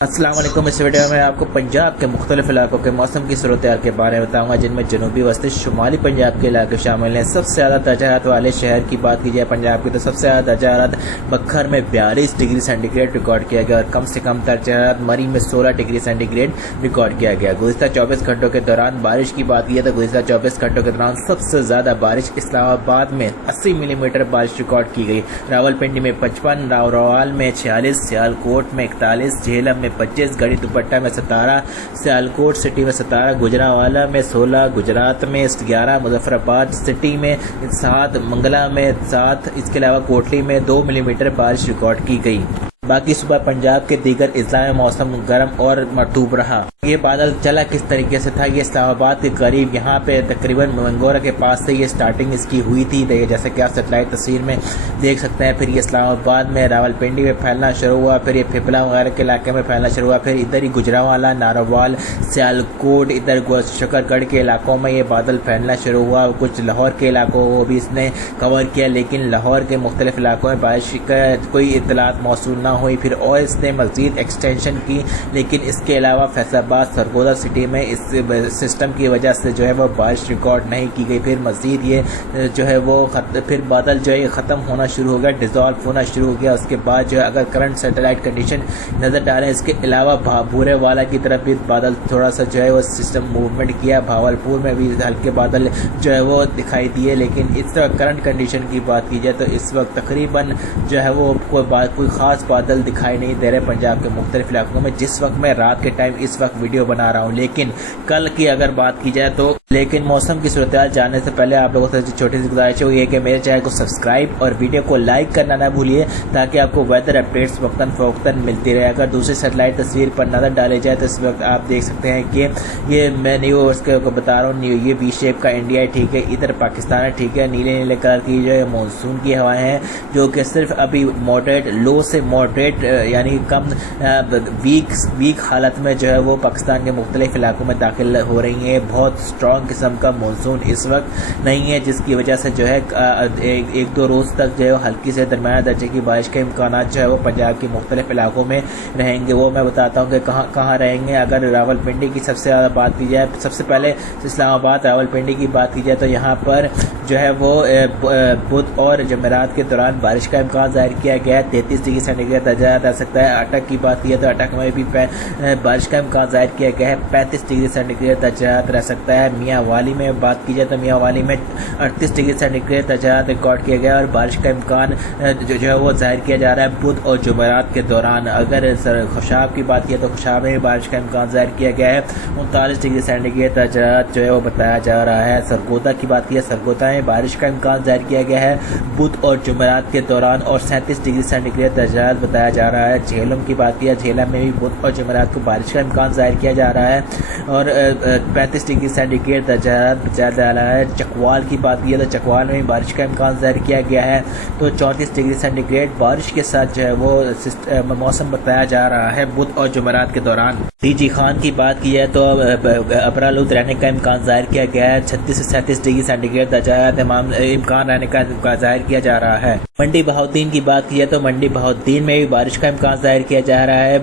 السلام علیکم۔ اس ویڈیو میں آپ کو پنجاب کے مختلف علاقوں کے موسم کی صورتحال کے بارے میں بتاؤں گا، جن میں جنوبی وسطی شمالی پنجاب کے علاقے شامل ہیں۔ سب سے زیادہ درجہ حرارت والے شہر کی بات کی جائے پنجاب کی، تو سب سے زیادہ درجہ حرارت بکھر میں 42 ڈگری سینٹی گریڈ ریکارڈ کیا گیا، اور کم سے کم درجہ حرارت مری میں 16 ڈگری سینٹی گریڈ ریکارڈ کیا گیا۔ گزشتہ 24 گھنٹوں کے دوران بارش کی بات کی جائے تو گزشتہ 24 گھنٹوں کے دوران سب سے زیادہ بارش اسلام آباد میں 80 ملی میٹر بارش ریکارڈ کی گئی، راولپنڈی میں 55، راورال میں 46، سیالکوٹ میں 41، جہلم میں 25، گڑھی دوپٹہ میں 17، سیالکوٹ سٹی میں 17، گجرانوالہ میں 16، گجرات میں 11، مظفر آباد سٹی میں 7، منگلا میں 7، اس کے علاوہ کوٹلی میں 2 ملی میٹر بارش ریکارڈ کی گئی۔ باقی صبح پنجاب کے دیگر اضلاع میں موسم گرم اور مرطوب رہا۔ یہ بادل چلا کس طریقے سے تھا، یہ اسلام آباد کے قریب یہاں پہ تقریباً منگورہ کے پاس سے یہ سٹارٹنگ اس کی ہوئی تھی، جیسے کہ آپ سیٹلائٹ تصویر میں دیکھ سکتے ہیں۔ پھر یہ اسلام آباد میں راولپنڈی میں پھیلنا شروع ہوا، پھر یہ پھپلا وغیرہ کے علاقے میں پھیلنا شروع ہوا، پھر ادھر ہی گجرانوالہ، ناروال، سیالکوٹ، ادھر شکر گڑھ کے علاقوں میں یہ بادل پھیلنا شروع ہوا۔ کچھ لاہور کے علاقوں کو بھی اس نے کور کیا، لیکن لاہور کے مختلف علاقوں میں بارش کا کوئی اطلاعات موصول نہ ہوئی۔ پھر اور اس نے مزید ایکسٹینشن کی، لیکن اس کے علاوہ فیصل آباد، سرگودا سٹی میں اس سسٹم کی وجہ سے جو ہے وہ بارش ریکارڈ نہیں کی گئی۔ پھر مزید یہ جو ہے وہ پھر بادل جو ہے ختم ہونا شروع ہو گیا، ڈیزالو ہونا شروع ہو گیا۔ اس کے بعد جو ہے اگر کرنٹ سیٹلائٹ کنڈیشن نظر ڈالیں، اس کے علاوہ بھورے والا کی طرف بھی بادل تھوڑا سا جو ہے وہ سسٹم موومنٹ کیا، بھاولپور میں بھی ہلکے بادل جو ہے وہ دکھائی دیے، لیکن اس طرح کرنٹ کنڈیشن کی بات کی جائے تو اس وقت تقریباً جو ہے وہ کوئی خاص بادل دکھائی نہیں دے رہے پنجاب کے مختلف علاقوں میں، جس وقت میں رات کے ٹائم اس وقت ویڈیو بنا رہا ہوں۔ لیکن کل کی اگر بات کی جائے تو موسم کی صورتحال جاننے سے پہلے آپ لوگوں سے چھوٹی سی گزارش ہے کہ میرے چینل کو سبسکرائب اور ویڈیو کو لائک کرنا نہ بھولیے، تاکہ آپ کو ویدر اپڈیٹس وقتاً فوقتاً ملتی رہے۔ اگر دوسری سیٹلائٹ تصویر پر نظر ڈالے جائے تو اس وقت آپ دیکھ سکتے ہیں کہ یہ میں نیوز کو بتا رہا ہوں، یہ وی شیپ کا انڈیا ہے، ٹھیک ہے، ادھر پاکستان ہے، ٹھیک ہے۔ نیلے کلر کی جو ہے مانسون کی ہوائیں ہیں، جو کہ صرف ابھی ماڈریٹ لو سے ماڈریٹ یعنی کم ویک حالت میں جو ہے وہ پاکستان کے مختلف علاقوں میں داخل ہو رہی ہیں۔ بہت اسٹرانگ قسم کا مانسون اس وقت نہیں ہے، جس کی وجہ سے جو ہے ایک دو روز تک جو ہے ہلکی سے درمیانہ درجے کی بارش کے امکانات جو ہے وہ پنجاب کے مختلف علاقوں میں رہیں گے۔ وہ میں بتاتا ہوں کہ کہاں رہیں گے۔ اگر راولپنڈی کی سب سے زیادہ بات کی جائے، سب سے پہلے اسلام آباد راولپنڈی کی بات کی جائے تو یہاں پر جو ہے وہ بدھ اور جمعرات کے دوران بارش کا امکان ظاہر کیا گیا ہے، 33 ڈگری سینٹی گریڈ درجہ رہ سکتا ہے۔ اٹک کی بات کی جائے تو اٹک میں بھی بارش کا امکان ظاہر کیا گیا ہے، 35 ڈگری سینٹی گریڈ درجہ رہ سکتا ہے۔ میاں والی میں بات کی جائے تو میاں والی میں 38 ڈگری سینٹی گریڈ درجہ ریکارڈ کیا گیا، اور بارش کا امکان جو ہے وہ ظاہر کیا جا رہا ہے بدھ اور جمعرات کے دوران۔ اگر خوشاب کی بات کی تو خوشاب میں بھی بارش کا امکان ظاہر کیا گیا ہے، 39 ڈگری سینٹی گریڈ درجہ جو ہے وہ بتایا جا رہا ہے۔ سرگودا کی بات کی ہے، سرگودا میں بارش کا امکان ظاہر کیا گیا ہے بدھ اور جمعرات کے دوران، اور 37 ڈگری سینٹی گریڈ درجہ بتایا جا رہا ہے۔ جہلم کی بات کی ہے، جہلم میں بھی بدھ اور جمعرات کو بارش کا امکان ظاہر کیا جا رہا ہے، اور 35 ڈگری سینٹی گریڈ درجہ بتایا جا رہا ہے۔ چکوال کی بات کی ہے تو چکوال میں بھی بارش کا امکان ظاہر کیا گیا ہے، تو 34 ڈگری سینٹی گریڈ بارش کے ساتھ جو ہے وہ موسم بتایا جا رہا ہے بدھ اور جمعرات کے دوران۔ ڈی جی خان کی بات کی ہے تو ابرآلود رہنے کا امکان ظاہر کیا گیا ہے، 36 سے 37 ڈگری سینٹی گریڈ درجہ امکان رہنے کا ظاہر کیا جا رہا ہے۔ منڈی بہاؤدین کی بات کی ہے تو منڈی بہاؤدین میں بھی بارش کا امکان ظاہر کیا جا رہا ہے،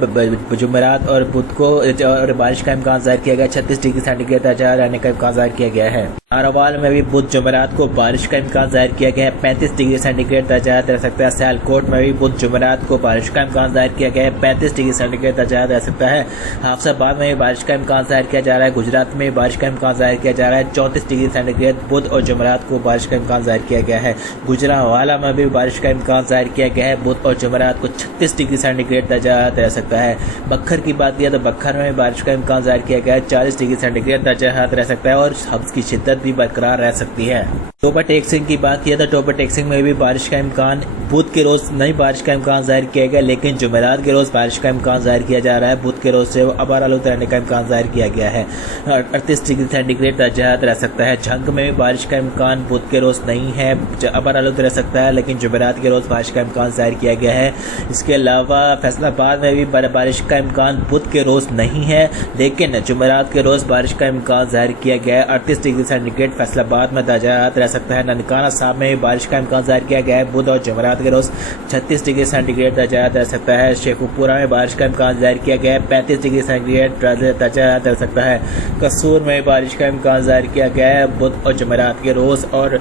جمعرات اور بدھ کو اور بارش کا امکان ظاہر کیا گیا، 36 ڈگری سینٹی گریڈ درجہ رہنے کا امکان ظاہر کیا گیا ہے۔ ناروال میں بھی بدھ جمعرات کو بارش کا امکان ظاہر کیا گیا ہے، 35 ڈگری سینٹی گریڈ درجہ رہ سکتا ہے۔ سیالکوٹ میں بھی بدھ جمعرات کو بارش کا امکان ظاہر کیا گیا ہے، 35 ڈگری سینٹی گریڈ درجہ رہ سکتا ہے۔ حافظ آباد میں بھی بارش کا امکان ظاہر کیا جا رہا ہے، گجرات میں بھی بارش کا امکان ظاہر کیا جا رہا ہے، 34 ڈگری سینٹی گریڈ بدھ اور جمعرات کو بارش کا امکان ظاہر کیا گیا ہے۔ گجرانوالہ میں بھی بارش کا امکان ظاہر کیا گیا ہے، بدھ اور جمعرات کو 36 ڈگری سینٹی گریڈ درجہ رہ سکتا ہے۔ بکھر کی بات کی تو بکھر میں بھی بارش کا امکان ظاہر کیا گیا ہے، 40 ڈگری سینٹی گریڈ درجہ رہ سکتا ہے، اور ہبس کی شدت بھی برقرار رہ سکتی ہے۔ ٹوبا ٹیکسنگ کی بات کی تو ٹوبا ٹیکسنگ میں بھی بارش کا امکان بدھ کے روز نہیں بارش کا امکان ظاہر کیا گیا، لیکن جمعرات کے روز بارش کا امکان ظاہر کیا جا رہا ہے، بدھ کے روز سے ابرآلود رہنے کا امکان ظاہر کیا گیا ہے، 38 ڈگری سینٹی گریڈ درجہ رہ سکتا ہے۔ جھنگ میں بھی بارش کا امکان بدھ کے روز نہیں ہے، ابرآلود رہ سکتا ہے، لیکن جمعرات کے روز بارش کا امکان ظاہر کیا گیا ہے۔ اس کے علاوہ فیصل آباد میں بھی بارش کا امکان بدھ کے روز نہیں ہے، لیکن جمعرات کے روز بارش کا امکان ظاہر کیا گیا ہے، 38 ڈگری سینٹی گریڈ فیصل آباد حرارت میں درجات رہ سکتا ہے۔ ننکانہ صاحب میں بھی بارش کا امکان ظاہر کیا گیا ہے، بدھ اور جمعرات کے روز 36 ڈگری سینٹی گریڈ درجات رہ سکتا ہے۔ شیخو پورہ میں بارش کا امکان ظاہر کیا گیا ہے، 35 ڈگری سینٹی گریڈ درجات رہ سکتا ہے۔ قصور میں بارش کا امکان ظاہر کیا گیا ہے بدھ اور جمعرات کے روز، اور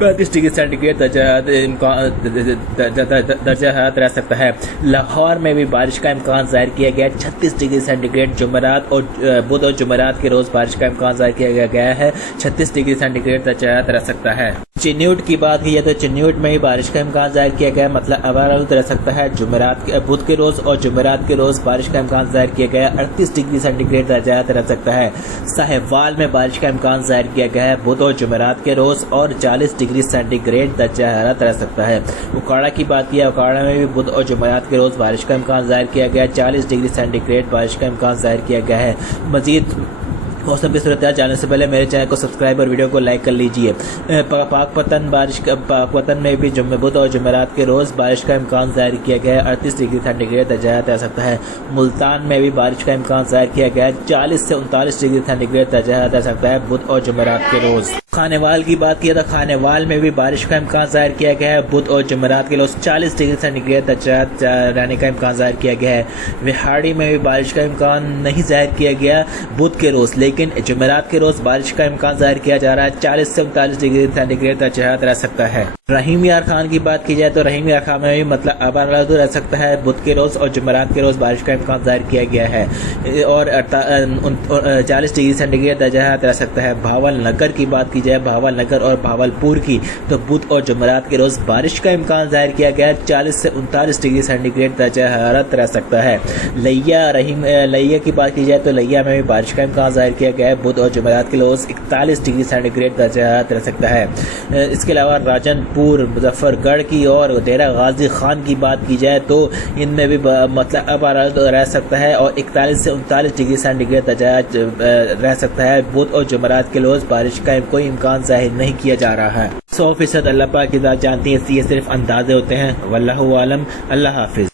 35 ڈگری سینٹی گریڈ درجہ حرارت رہ سکتا ہے۔ لاہور میں بھی بارش کا امکان ظاہر کیا گیا ہے، 36 ڈگری سینٹی گریڈ جمعرات اور بدھ اور جمعرات کے روز بارش کا امکان ظاہر کیا گیا ہے، 36 ڈگری سینٹی گریڈ درجہ حرارت رہ سکتا ہے۔ چنیوٹ کی بات کی جائے تو چنیوٹ میں بھی بارش کا امکان ظاہر کیا گیا ہے، مطلب ابارالود رہ سکتا ہے۔ بدھ کے روز اور جمعرات کے روز بارش کا امکان ظاہر کیا گیا ہے، 38 ڈگری سینٹی گریڈ درجہ حرارت رہ سکتا ہے۔ صاحبوال میں بارش کا امکان ظاہر کیا گیا ہے بدھ اور جمعرات کے روز، اور 40 ڈگری سینٹی گریڈ درجہ حرارت رہ سکتا ہے۔ اکاڑا کی بات کی ہے، اکاڑا میں بھی بدھ اور جمعرات کے روز بارش کا امکان ظاہر کیا گیا ہے، 40 ڈگری سینٹی گریڈ بارش کا امکان ظاہر کیا گیا ہے۔ مزید موسم کی صورتحال جاننے سے پہلے میرے چینل کو سبسکرائب اور ویڈیو کو لائک کر لیجئے۔ پاک پتن میں بھی بدھ اور جمعرات کے روز بارش کا امکان ظاہر کیا گیا ہے، 38 ڈگری سینٹی گریڈ درجہ حرارت رہ سکتا ہے۔ ملتان میں بھی بارش کا امکان ظاہر کیا گیا ہے، 40 سے 39 ڈگری سینٹی گریڈ درجہ حرارت رہ سکتا ہے بدھ اور جمعرات کے روز۔ خانیوال کی بات کی تو خانیوال میں بھی بارش کا امکان ظاہر کیا گیا ہے، بدھ اور جمعرات کے روز 40 ڈگری سینٹی گریڈ درجہ رہنے کا امکان ظاہر کیا گیا ہے۔ وہاڑی میں بھی بارش کا امکان نہیں ظاہر کیا گیا بدھ کے روز، لیکن جمعرات کے روز بارش کا امکان ظاہر کیا جا رہا ہے، 40 سے 39 ڈگری سینٹی گریڈ درجہ حرارت رہ سکتا ہے۔ رحیم یار خان کی بات کی جائے تو رحیم یار خان میں بھی مطلب ابارالود رہ سکتا ہے، بدھ کے روز اور جمعرات کے روز بارش کا امکان ظاہر کیا گیا ہے، اور 40 ڈگری سینٹی گریڈ درجہ حرارت رہ سکتا ہے۔ بھاول نگر کی بات کی جائے، بھاول نگر اور بھاول پور کی، تو بدھ اور جمعرات کے روز بارش کا امکان ظاہر کیا گیا ہے، 40 سے 39 ڈگری سینٹی گریڈ درجہ حرارت رہ سکتا ہے۔ لیا کی بات کی جائے تو لیا میں بھی بارش کا امکان ظاہر کیا گیا ہے، بدھ اور جمعرات کے روز 41 ڈگری سینٹی گریڈ درجہ حرارت رہ سکتا ہے۔ اس کے علاوہ راجن پور، مظفر گڑھ کی اور ڈیرہ غازی خان کی بات کی جائے تو ان میں بھی مطلب ابارالود رہ سکتا ہے، اور 41 سے 39 ڈگری سینٹی گریڈ درجہ رہ سکتا ہے۔ بدھ اور جمعرات کے روز بارش کا کوئی امکان ظاہر نہیں کیا جا رہا ہے۔ 100% اللہ پاک کی ذات جانتی ہے، یہ صرف اندازے ہوتے ہیں، واللہ عالم۔ اللہ حافظ۔